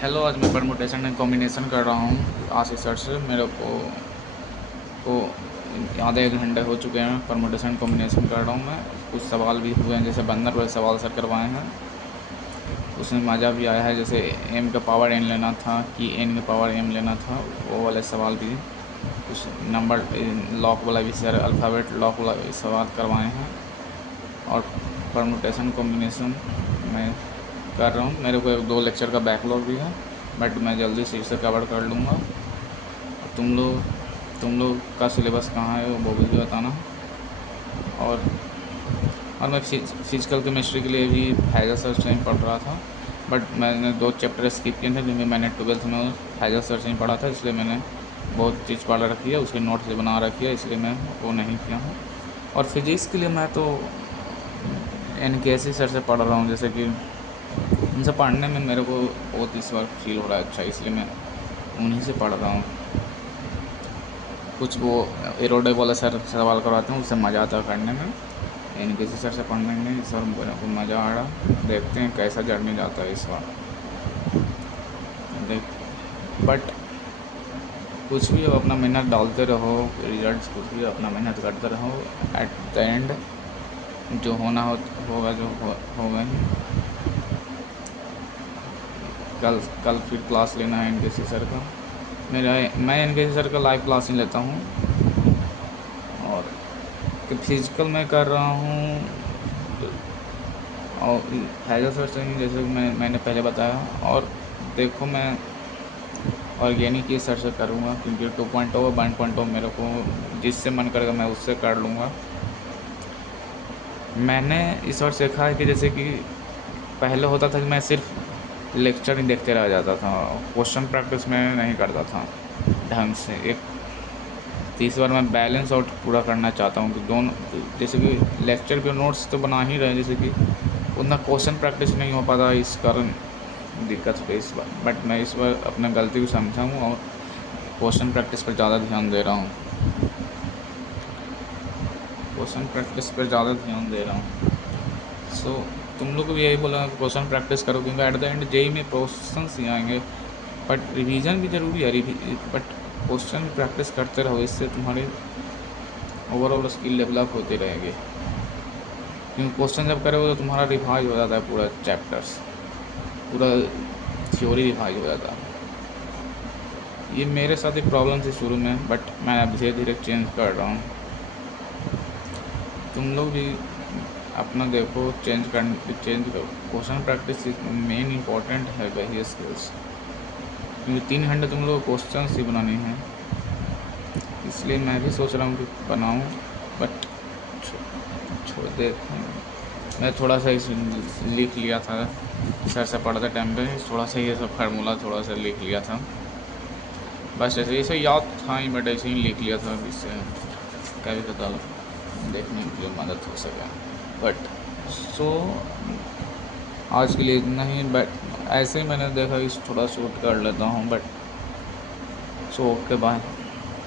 Hello, आज मैं permutation and combination कर रहा हूँ आशीष सर से। मेरे को आधे एक घंटे हो चुके हैं परमुटेशन कॉम्बिनेशन कर रहा हूँ मैं। कुछ सवाल भी हुए हैं, जैसे बंदर वाले सवाल सर करवाए हैं, उसमें मज़ा भी आया है। जैसे एम का पावर एन लेना था कि एन का पावर एम लेना था, वो वाले सवाल भी। कुछ नंबर लॉक वाला भी सर, अल्फ़ाबेट लॉक वाला भी सवाल करवाए हैं। और परमुटेशन कॉम्बिनेशन मैं कर रहा हूँ। मेरे को 2 लेक्चर का बैकलॉग भी है, बट मैं जल्दी से इसे कवर कर लूँगा। तुम लोग का सिलेबस कहाँ है वो भी बताना। और और मैं फिजिकल केमिस्ट्री के लिए भी हैज़ा सर से ही पढ़ रहा था, बट मैंने 2 चैप्टर स्किप किए थे क्योंकि मैंने 12th में हैज़ा सर से ही पढ़ा था, इसलिए मैंने बहुत चीज़ पढ़ रखी है, उसके नोट्स बना रखी है, इसलिए मैं वो नहीं किया हूँ। और फिजिक्स के लिए मैं तो NKC सर से पढ़ रहा हूँ, जैसे कि उनसे पढ़ने में मेरे को बहुत इस बार फील हो रहा है अच्छा, इसलिए मैं उन्हीं से पढ़ रहा हूँ। कुछ वो एरोडे वाले सर सवाल करवाते हैं, उससे मज़ा आता है करने में। NKC सर से पढ़ने में इस बार मेरे को मज़ा आ रहा। देखते हैं कैसा जर्नी जाता है इस बार। देख बट कुछ भी हो, अपना मेहनत डालते रहो, रिजल्ट्स कुछ भी हो, अपना मेहनत करते रहो। एट द एंड जो होना होगा, जो होगा ही। कल कल फिर क्लास लेना है NKC सर का। मैं NKC सर का लाइव क्लास ही लेता हूँ। और फिजिकल मैं कर रहा हूँ, और हैज़ा सर से ही, जैसे मैंने पहले बताया। और देखो, मैं ऑर्गेनिक ही सर से करूँगा, क्योंकि 2.0 1.0 मेरे को जिससे मन करेगा मैं उससे कर लूँगा। मैंने इस बार सीखा है कि जैसे कि पहले होता था कि मैं सिर्फ लेक्चर ही देखते रह जाता था, क्वेश्चन प्रैक्टिस में नहीं करता था ढंग से। एक इस बार मैं बैलेंस आउट पूरा करना चाहता हूँ कि दोनों, जैसे कि लेक्चर के नोट्स तो बना ही रहे, जैसे कि उतना क्वेश्चन प्रैक्टिस नहीं हो पाता, इस कारण दिक्कत हुई इस बार। बट मैं इस बार अपना गलती को समझा हूँ और क्वेश्चन प्रैक्टिस पर ज़्यादा ध्यान दे रहा हूँ। क्वेश्चन प्रैक्टिस पर ज़्यादा ध्यान दे रहा हूँ। सो तुम लोग को भी यही बोला, क्वेश्चन प्रैक्टिस करो, क्योंकि एट द एंड जेई में क्वेश्चन ही आएंगे। बट रिवीजन भी ज़रूरी है, बट क्वेश्चन प्रैक्टिस करते रहो, इससे तुम्हारी ओवरऑल स्किल डेवलप होती रहेगी। क्योंकि क्वेश्चन जब करोगे तो तुम्हारा रिवाइज हो जाता है, पूरा चैप्टर्स, पूरा थ्योरी रिवाइज हो जाता है। ये मेरे साथ एक प्रॉब्लम थी शुरू में, बट मैं अब धीरे धीरे चेंज कर रहा हूँ। तुम लोग भी अपना देखो, चेंज करो। क्वेश्चन प्रैक्टिस मेन इंपॉर्टेंट है वही स्किल्स, क्योंकि 3 घंटे तुम लोग क्वेश्चन ही बनाने हैं। इसलिए मैं भी सोच रहा हूँ कि बनाऊँ, बट छोड़ देखो। मैं थोड़ा सा इस लिख लिया था सर से पढ़ते टाइम पे, थोड़ा सा ये सब फार्मूला थोड़ा सा लिख लिया था, बस ऐसे याद था ही, बट ऐसे ही लिख लिया था, इससे कभी पता देखने के लिए मदद हो सके। बट सो आज के लिए इतना ही। बट ऐसे ही मैंने देखा कि थोड़ा शूट कर लेता हूँ, बट सो ओके बाय।